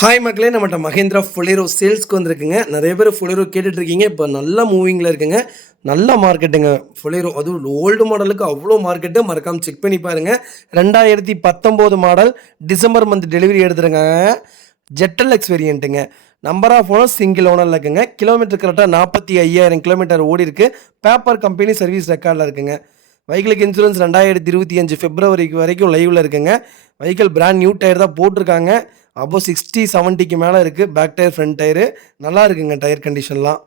Hi மக்களே, நம்மகிட்ட மஹேந்திரா ஃபொலேரோ சேல்ஸ்க்கு வந்திருக்குங்க. நிறைய பேர் ஃபொலேரோ கேட்டுட்ருக்கீங்க. இப்போ நல்ல மூவிங்கில் இருக்குங்க. நல்ல மார்க்கெட்டுங்க ஃபொலேரோ. அதுவும் ஓல்டு மாடலுக்கு அவ்வளோ மார்க்கெட்டு. மறக்காமல் செக் பண்ணி பாருங்கள். 2019 மாடல் டிசம்பர் மந்த் டெலிவரி எடுத்துருக்காங்க. ஜெட்டல் வேரியண்ட்டுங்க. நம்பர் ஆஃப் ஓனர் சிங்கிள் ஓனரில் இருக்குங்க. கிலோமீட்டர் கரெக்டாக 45,000 கிலோமீட்டர் ஓடி இருக்குது. பேப்பர் கம்பெனி சர்வீஸ் ரெக்கார்டில் இருக்குங்க. வெஹிக்கிளுக்கு இன்சூரன்ஸ் 2025 பிப்ரவரி வரைக்கும் லைவில் இருக்குங்க. வெஹிக்கிள் பிராண்ட் நியூ டயர் தான் போட்டிருக்காங்க. அப்போ 60-70க்கு மேலே இருக்குது. பேக் டயர் ஃப்ரண்ட் டயரு நல்லா இருக்குங்க. டயர் கண்டிஷன்லாம்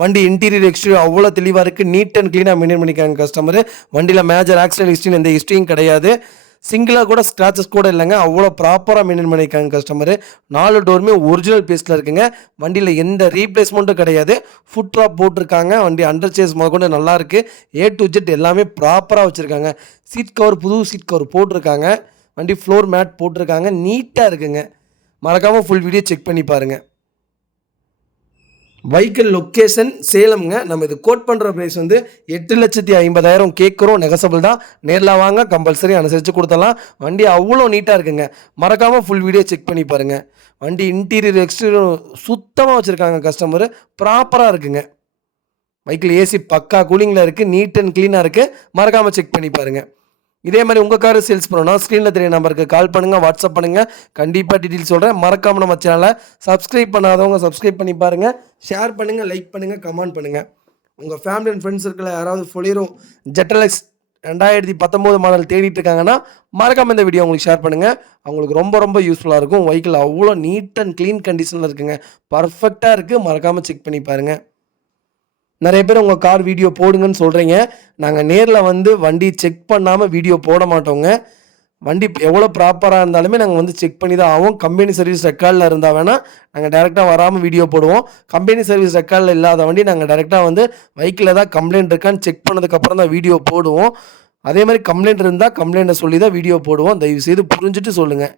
வண்டி இன்டீரியர் எக்ஸ்டீரியர் அவ்வளோ தெளிவாக இருக்குது. நீட் அண்ட் க்ளீனாக மெயின்டைன் பண்ணிக்காங்க கஸ்டமர். வண்டியில் மேஜர் ஆக்சிடென்ட் ஹிஸ்ட்ரின்னு எந்த ஹிஸ்ட்ரியும் கிடையாது. சிங்கிளாக கூட ஸ்க்ராச்சஸ் கூட இல்லைங்க. அவ்வளோ ப்ராப்பராக மெயின்டைன் பண்ணியிருக்காங்க கஸ்டமரு. 4 டோருமே ஒரிஜினல் பீஸில் இருக்குங்க. வண்டியில் எந்த ரீப்ளேஸ்மெண்ட்டும் கிடையாது. ஃபுட் ட்ராப் போட்டிருக்காங்க. வண்டி அண்டர் சேஸ் முதற்கொண்டு நல்லாயிருக்கு. A to Z எல்லாமே ப்ராப்பராக வச்சுருக்காங்க. சீட் கவர் புது சீட் கவர் போட்டிருக்காங்க. வண்டி ஃப்ளோர் மேட் போட்டிருக்காங்க. நீட்டாக இருக்குங்க. மறக்காமல் ஃபுல் வீடியோ செக் பண்ணி பாருங்கள். வெஹிக்கிள் லொக்கேஷன் சேலம்ங்க. நம்ம இது கோட் பண்ணுற ப்ரைஸ் வந்து 8,50,000 கேட்குறோம். நெகசபிள் தான். நேரில் வாங்க, கம்பல்சரி அனுசரித்து கொடுத்தலாம். வண்டி அவ்வளோ நீட்டாக இருக்குங்க. மறக்காமல் ஃபுல் வீடியோ செக் பண்ணி பாருங்கள். வண்டி இன்டீரியர் எக்ஸ்டீரியர் சுத்தமாக வச்சுருக்காங்க கஸ்டமரு. ப்ராப்பராக இருக்குங்க. வெஹிக்கிள் ஏசி பக்கா கூலிங்கில் இருக்குது. நீட் அண்ட் க்ளீனாக இருக்குது. மறக்காமல் செக் பண்ணி பாருங்கள். இதே மாதிரி உங்கள் காரை சேல்ஸ் பண்ணணும்னா ஸ்க்ரீனில் தெரிய நம்பருக்கு கால் பண்ணுங்கள், வாட்ஸ்அப் பண்ணுங்கள். கண்டிப்பாக டீட்டெயில் சொல்கிறேன். மறக்காமல் நம்ம சேனலை சப்ஸ்கிரைப் பண்ணாதவங்க சப்ஸ்கிரைப் பண்ணி பாருங்கள். ஷேர் பண்ணுங்கள், லைக் பண்ணுங்கள், கமெண்ட் பண்ணுங்கள். உங்கள் ஃபேமிலி அண்ட் ஃப்ரெண்ட்ஸ் சர்க்கிளில் யாராவது ஃபொலேரோ ஜெட்டல் 2019 மாடல் தேடிட்டு இருக்காங்கன்னா மறக்காமல் இந்த வீடியோ உங்களுக்கு ஷேர் பண்ணுங்கள். அவங்களுக்கு ரொம்ப ரொம்ப யூஸ்ஃபுல்லாக இருக்கும். வெஹிக்கிள் அவ்வளோ நீட் அண்ட் க்ளீன் கண்டிஷனில் இருக்குங்க. பர்ஃபெக்டாக இருக்குது. மறக்காமல் செக் பண்ணி பாருங்கள். நிறைய பேர் உங்கள் கார் வீடியோ போடுங்கன்னு சொல்கிறீங்க. நாங்கள் நேரில் வந்து வண்டி செக் பண்ணாமல் வீடியோ போட மாட்டோங்க. வண்டி எவ்வளோ ப்ராப்பராக இருந்தாலுமே நாங்கள் வந்து செக் பண்ணி தான் ஆகும். கம்பெனி சர்வீஸ் ரெக்கார்டில் இருந்தால் வேணால் நாங்கள் டேரெக்டாக வராமல் வீடியோ போடுவோம். கம்பெனி சர்வீஸ் ரெக்கார்டில் இல்லாத வண்டி நாங்கள் டேரெக்டாக வந்து வெஹிக்கிள் ஏதாவது கம்ப்ளைண்ட் இருக்கான்னு செக் பண்ணதுக்கப்புறம் தான் வீடியோ போடுவோம். அதே மாதிரி கம்ப்ளைண்ட் இருந்தால் கம்ப்ளைண்ட்டை சொல்லி தான் வீடியோ போடுவோம். தயவுசெய்து புரிஞ்சுட்டு சொல்லுங்கள்.